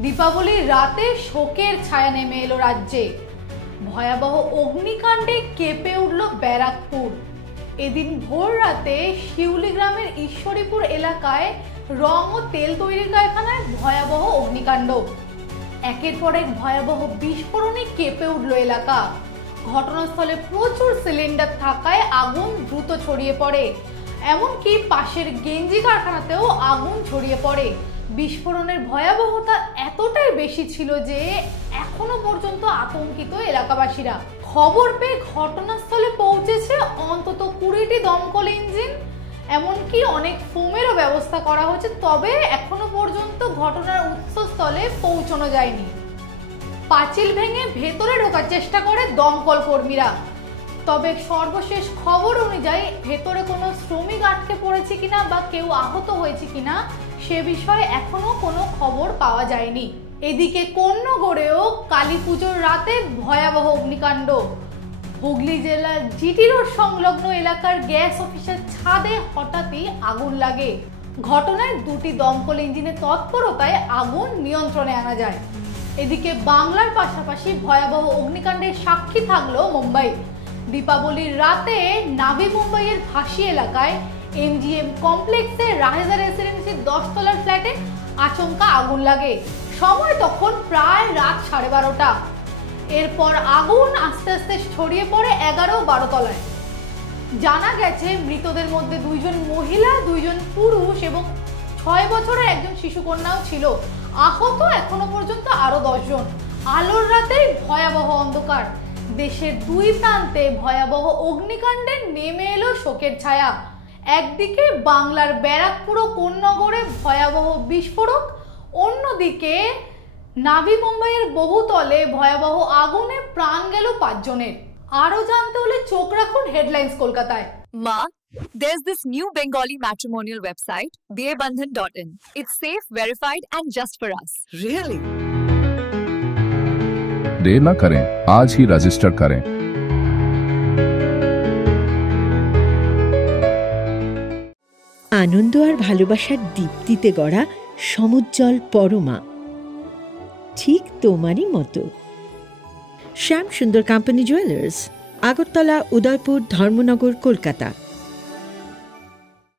দীপাবলির রাতে শোকের ছায়া নেমে এলো রাজ্যে। ভয়াবহ অগ্নিকাণ্ডে কেঁপে উঠল ব্যারাকপুর। এদিন ভোর রাতে শিউলি গ্রামের ঈশ্বরীপুর এলাকায় রং ও তেল তৈরির কারখানায় ভয়াবহ অগ্নিকাণ্ড। একের পর এক ভয়াবহ বিস্ফোরণে কেঁপে উঠল এলাকা। ঘটনাস্থলে প্রচুর সিলিন্ডার থাকায় আগুন দ্রুত ছড়িয়ে পড়ে। এমনকি পাশের গেঞ্জি কারখানাতেও আগুন ছড়িয়ে পড়ে। বিস্ফোরণের ভয়াবহতা এতটাই বেশি ছিল যে এখনো পর্যন্ত আতঙ্কিত এলাকাবাসীরা। খবর পেয়ে ঘটনাস্থলে পৌঁছেছে অন্তত 20টি দমকল ইঞ্জিন, এমনকি অনেক ফোমেরও ব্যবস্থা করা হয়েছে। তবে এখনো পর্যন্ত ঘটনার উৎসস্থলে পৌঁছানো যায়নি। পাঁচিল ভেঙে ভেতরে ঢোকার চেষ্টা করে দমকল কর্মীরা। তবে সর্বশেষ খবর অনুযায়ী ভেতরে কোনো শ্রমিক আটকে পড়েছে কিনা বা কেউ আহত হয়েছে কিনা সে বিষয়ে এখনো কোনো খবর পাওয়া যায়নি। এদিকে কোন্নগরেও কালী পুজোর রাতে ভয়াবহ অগ্নিকাণ্ড। হুগলি জেলার জিটি রোড সংলগ্ন এলাকার গ্যাস অফিসের ছাদে হঠাৎই আগুন লাগে। ঘটনায় 2টি দমকল ইঞ্জিনের তৎপরতায় আগুন নিয়ন্ত্রণে আনা যায়। এদিকে বাংলার পাশাপাশি ভয়াবহ অগ্নিকাণ্ডের সাক্ষী থাকলো মুম্বাই। দীপাবলির রাতে নাভি মুম্বাইয়ের ফাঁসি এলাকায় এমজিএম কমপ্লেক্সে রাহেজা রেসিডেন্সির 10 তলার ফ্ল্যাটে আচমকা আগুন লাগে। সময় তখন প্রায় রাত 12:30। এরপর আগুন আস্তে আস্তে ছড়িয়ে পড়ে 11-12 তলায়। জানা গেছে মৃতদের মধ্যে 2 জন মহিলা, 2 জন পুরুষ এবং 6 বছরের একজন শিশুকন্যাও ছিল। আহত এখনো পর্যন্ত আরো 10 জন। আলোর রাতে ভয়াবহ অন্ধকার। দেশের 2 প্রান্তে ভয়াবহ অগ্নিকাণ্ডে নেমে এলো শোকের ছায়া। একদিকে বাংলার ব্যারাকপুর ও কোন্নগরে ভয়াবহ বিস্ফোরক, অন্যদিকে নাভি মুম্বাইয়ের বহুতলে ভয়াবহ আগুনে প্রাণ গেল 5 জনের। আরো জানতে হলে চোখ রাখুন হেডলাইন্স কলকাতায়। Ma, there's this new Bengali matrimonial website, biyebandhan.in. It's safe, verified and just for us. Really? देर न करें, आज ही रजिस्टर करें। আনন্দ আর ভালোবাসার দীপ্তিতে গড়া সমুজ্জ্বল পরমা, ঠিক তোমারই মতো। শ্যাম সুন্দর কোম্পানি জুয়েলার্স, আগরতলা, উদয়পুর, ধর্মনগর, কলকাতা।